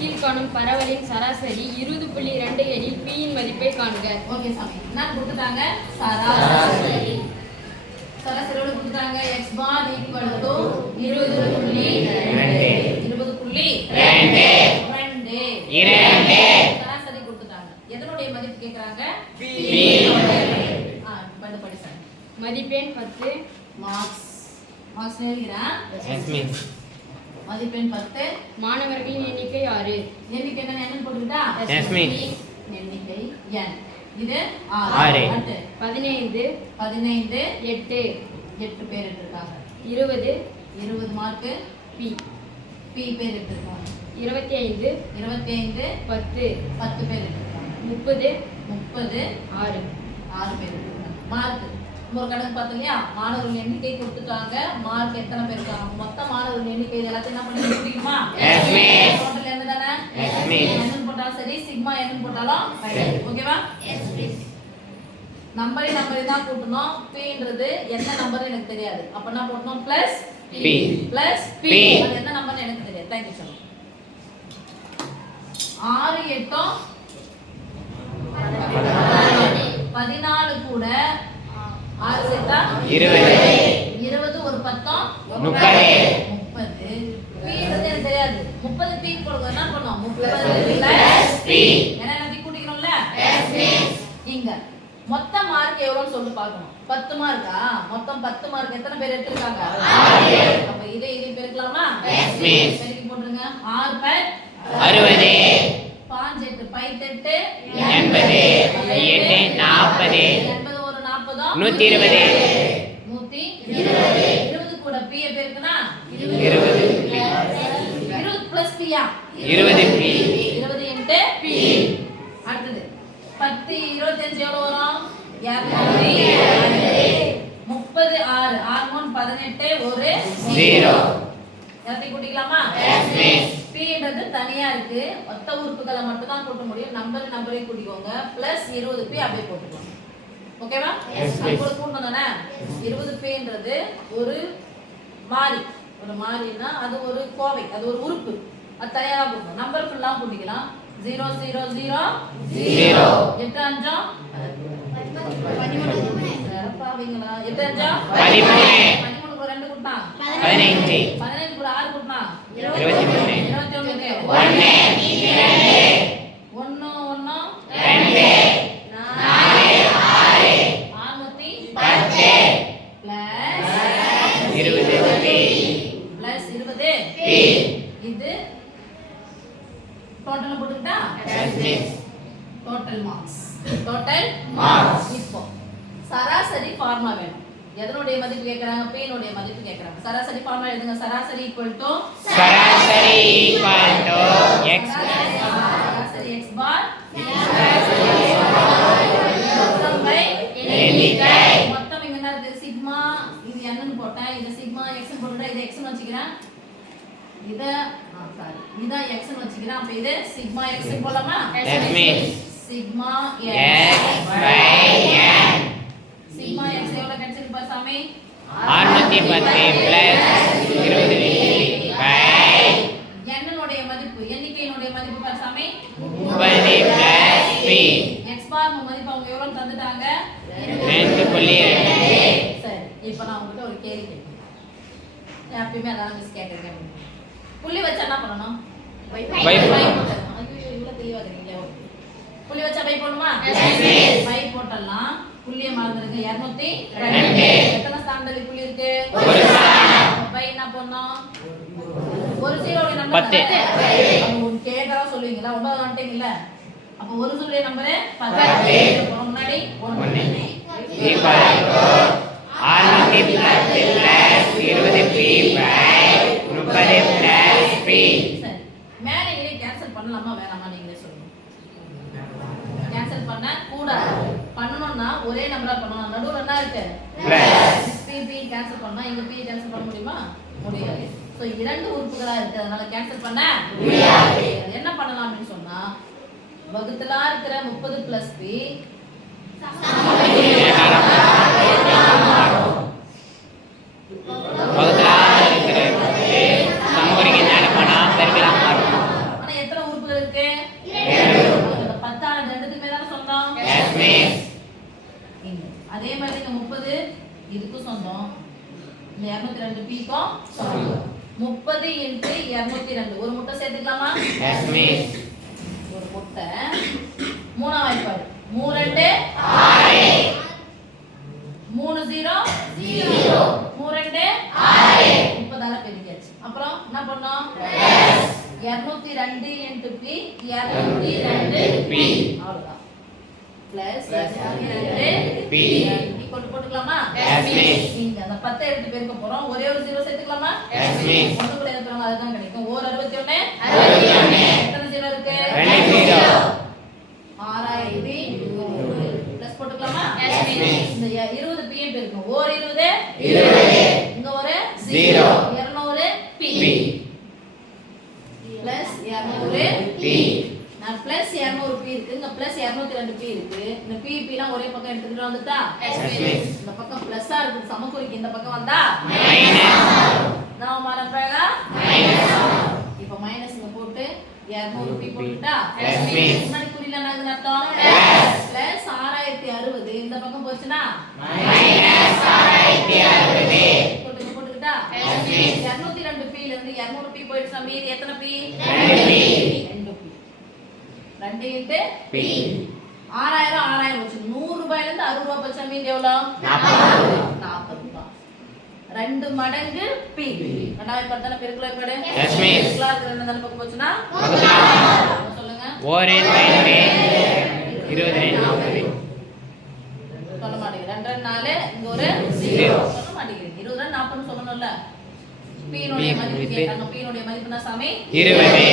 கீழ்காணும் பரவலின் சராசரி 20.2 எனில் p இன் மதிப்பை காண்க. ஓகே சாமி, என்ன கொடுத்துட்டாங்க? சராசரி. சராசரியோட கொடுத்துட்டாங்க x bar equal to 20.2 சராசரி கொடுத்துட்டாங்க. எதனுடைய மதிப்பு கேக்குறாங்க? p. வந்து படிங்க. மதிப்பெண் 10. மார்க்ஸ் எழுதுறேன். மதிப்பெண் 10. மாணவர்களின் எண்ணிக்கை 6. எண்ணிக்கை என்னன்னு போட்டுக்கிட்டா? எண்ணிக்கை n. இது 6. 15 8 பேர் எடுத்துட்டாங்க. 20 மார்க் p பேர் எடுத்துட்டாங்க. 25 10 பேர் எடுத்துட்டாங்க. 30 6 பேர் எடுத்துட்டாங்க. மார்க் ஒரு கணக்கு பார்த்தீங்களா? மாணவர்கள் எண்ணிக்கை கொடுத்துட்டாங்க. மார்க் எத்தனை பேர் இருக்காங்க? மொத்த மாணவர்கள் எண்ணிக்கை எல்லாத்தையும் என்ன பண்ணி முடியுமா? டோட்டல் என்ன தானே? n போட்டாலும் சரி, சிக்மா n போட்டாலும் ஓகேவா? நம்பரை தான் கூட்டணும். pன்றது என்ன நம்பர் எனக்கு தெரியாது. அப்ப என்ன போடணும்? plus p. அது என்ன நம்பர்னு எனக்கு தெரியாது. Thank you sir. 6 8 14 கூட 6 சேர்த்தா 20 ஒரு 10 30 pன்றது எனக்கு தெரியாது. 30 p போடுங்க. என்ன பண்ணனும்? 30 plus p. என்ன எல்லாத்தையும் கூட்டிக்கணும்ல? இங்க மொத்த மார்க் எவ்வளவுன்னு சொல்லி பார்க்கணும். 10 மார்க்கா? மொத்தம் 10 மார்க் எத்தனை பேர் எடுத்துட்டாங்க? 6. அப்ப இதை பெருக்கலாமா? பெருக்கி போட்டுருங்க. 6 per 60 5 8 5 8 80 ஒரு 40 120 கூட p பெருக்குனா 20 plus p யா 20 into p. அடுத்து 10 25 எவ்வளவு வரும்? 230 30 6 18 ஒரு 0 எல்லாத்தையும் கூட்டிக்கலாமா? p ன்றது தனியா இருக்கு. மொத்த உறுப்புகளை மட்டும் தான் கூட்ட முடியும். நம்பரை கூட்டிக்கோங்க. plus 20p அப்படியே போட்டுக்கோங்க. ஓகேவா? அப்போ கூட்டணும்னா 20p ன்றது ஒரு மாறி. ஒரு மாறினா அது ஒரு கோவை, அது ஒரு உறுப்பு. அது தனியா தான் கூட்டணும். நம்பர் ஃபுல்லா கூட்டிக்கலாம். 0 0 0 0 8 5 பாவீங்களா? 8 5 13 கூட 2 கூட்டா 15 கூட 6 கூட்டா 21 1 1 2 plus 20 இது டோட்டல் போட்டுட்டா டோட்டல் மார்க்ஸ். இப்போ சராசரி ஃபார்முலா வேணும். எதனுடைய மதிப்பு கேக்குறாங்க? p னுடைய மதிப்பு கேக்குறாங்க. சராசரி ஃபார்முலா எழுதுங்க. சராசரி x bar மொத்தம் இங்க என்ன இருக்கு? சிக்மா இது n ன்னு போட்டேன். இது சிக்மா x ன்னு போட்டுட்டா இது x ன்னு வச்சுக்கிறேன். இத இத x ன்னு வச்சுக்கிறேன். அப்ப இது சிக்மா x ன்னு போடலாமா? சிக்மா x சிக்மா x எவ்வளவு கிடைச்சிருக்கு பாரு சாமி? 610 plus 20 n னுடைய மதிப்பு, எண்ணிக்கையினுடைய மதிப்பு பாரு சாமி 30 plus p. x bar மதிப்பு அவங்க எவ்வளவு தந்துட்டாங்க? 2.2. சரி, இப்போ நான் உங்களுக்கு ஒரு கேள்வி கேட்கிறேன். எப்பவுமே அதான் மிஸ் கேக்குறேன். புள்ளி வச்சா என்ன பண்ணணும்? பை போடணும். ஐயோ இவ்வளவு தெளிவா இருக்கீங்க. புள்ளி வச்சா பை போடணுமா? பை போடலாம். புள்ளியை மறந்துருங்க. 202. எத்தனை ஸ்தானத்துல புள்ளி இருக்கு? ஒரு ஸ்தானம். பை என்ன பண்ணனும்? ஒரு ஜீரோட நம்பர் 10. அது ஒரு கேட்டா சொல்லுவீங்களா? 9 வந்துட்டீங்கல. அப்ப ஒரு ஜீரோட நம்பர் 10. முன்னாடி 1 equal to 610 plus 20p by 30 plus p. சரி, மேல இங்கே கேன்சல் பண்ணலாமா வேணாமா நீங்களே சொல்லுங்க. கேன்சல் பண்ண கூடாது. பண்ணனும்னா ஒரே நம்பரா பண்ணனும். நடுவுல என்ன இருக்கு? பிளஸ் p கேன்சல் பண்ணா இங்க p கேன்சல் பண்ண முடியுமா? முடியாது. சோ இரண்டு உறுப்புகளா இருக்கு. அதனால கேன்சல் பண்ண முடியாது. என்ன பண்ணலாம் அப்படினு சொன்னா வகுத்தலா இருக்கிற 30 plus p வகுத்தலா இருக்கிற சமபரிக்கு என்ன பண்ணா பெருக்கலாம் மாறும். ஆனா எத்தனை 202 பீக்கும் சமம். 30 × 202 ஒரு முட்டை சேர்த்துக்கலாமா? Yes, miss. ஒரு முட்டை மூணாம் வாய்ப்பாடு 3 2 6 3 0 0 3 2 6 30 பெருக்கியாச்சு. அப்புறம் என்ன பண்ணோம்? 202 × p 202 p அவ்வளவுதான். பிளஸ் 202 p ஈக்குவல் போட்டுக்கலாமா? Yes, miss. இங்க அந்த 10 எடுத்து பெருக்க போறோம். ஒரே ஒரு 0 சேர்த்துக்கலாமா? Yes, miss. ஒண்ணு கூட எடுத்துறோம் அதுதான் கிடைக்கும். 61 61 எத்தனை 0 இருக்கு? 2 0. 6100 பிளஸ் போட்டுக்கலாமா? Yes, miss. இந்த 20 p யும் பெருக்கும். ஒரு 20 20. இங்க ஒரு 0. 200 p P. Plus 200 P. நான் பிளஸ் 200 p இருக்கு. இங்க பிளஸ் 202 p இருக்கு. இந்த p லாம் ஒரே பக்கம் எடுத்துட்டு வந்துட்டா Yes, Yes, miss. miss. இந்த பக்கம் பிளஸ்ஸா இருக்கு சமக்குறிக்கு இந்த பக்கம் வந்தா Minus. நான் மறப்பேடா Minus. இப்போ மைனஸ் இங்க போட்டு 200 p போட்டுட்டா Yes, miss. முன்னாடி குறியில என்ன அர்த்தம்? Yes. பிளஸ் 6060 இந்த பக்கம் போச்சுனா Minus 660. போட்டுக்கிட்டா Yes, miss. 202 p ல இருந்து 200 p போயிடுச்சா மீதி எத்தனை p? 2 p. 2 p 2 × P. 6000 6000 போச்சு. 100 ரூபாயில இருந்து 60 ரூபாய் போச்சா மீதி எவ்வளவு? 40. 40 ரூபாய். 2 மடங்கு p. ரெண்டாவது பத்தன பெருக்கல பெரு. Yes, miss. பெருக்கலா இருக்கு ரெண்டு தான பக்கம் போச்சுனா சொல்லுங்க. ஓரே 2 22 40. சொல்ல மாட்டீங்க. 2 4 இங்க ஒரு 0. சொல்ல மாட்டீங்க. 20 40 சொல்லணும்ல. p னுடைய மதிப்பு கேட்டாங்க. p னுடைய மதிப்பு என்ன சாமி? 20.